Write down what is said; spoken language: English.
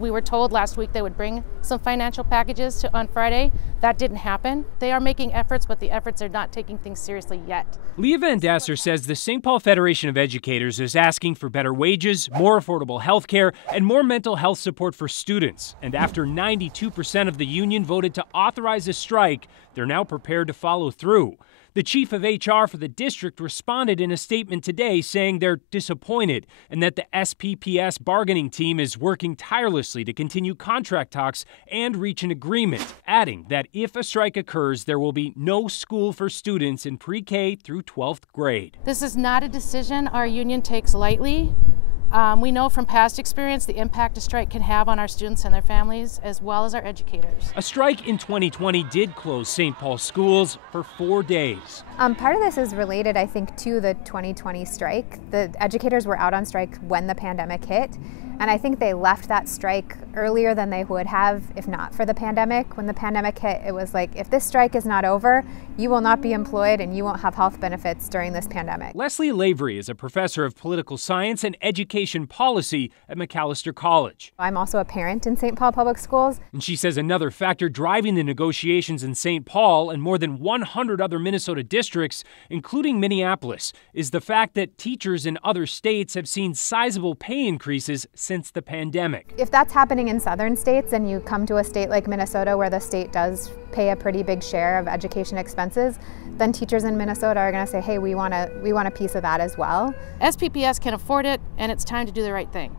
We were told last week they would bring some financial packages on Friday. That didn't happen. They are making efforts, but the efforts are not taking things seriously yet. Leah Van Dasser says the St. Paul Federation of Educators is asking for better wages, more affordable health care, and more mental health support for students. And after 92% of the union voted to authorize a strike, they're now prepared to follow through. The chief of HR for the district responded in a statement today saying they're disappointed and that the SPPS bargaining team is working tirelessly to continue contract talks and reach an agreement, adding that if a strike occurs, there will be no school for students in pre-K through 12th grade. This is not a decision our union takes lightly. We know from past experience the impact a strike can have on our students and their families, as well as our educators. A strike in 2020 did close St. Paul schools for 4 days. Part of this is related, I think, to the 2020 strike. The educators were out on strike when the pandemic hit, and I think they left that strike earlier than they would have if not for the pandemic. When the pandemic hit, it was like, if this strike is not over, you will not be employed and you won't have health benefits during this pandemic. Leslie Lavery is a professor of political science and education policy at Macalester College. I'm also a parent in St. Paul Public Schools. And she says another factor driving the negotiations in St. Paul and more than 100 other Minnesota districts, including Minneapolis, is the fact that teachers in other states have seen sizable pay increases since the pandemic. If that's happening in southern states and you come to a state like Minnesota where the state does pay a pretty big share of education expenses, then teachers in Minnesota are going to say, hey, we want a piece of that as well. SPPS can afford it, and it's time to do the right thing.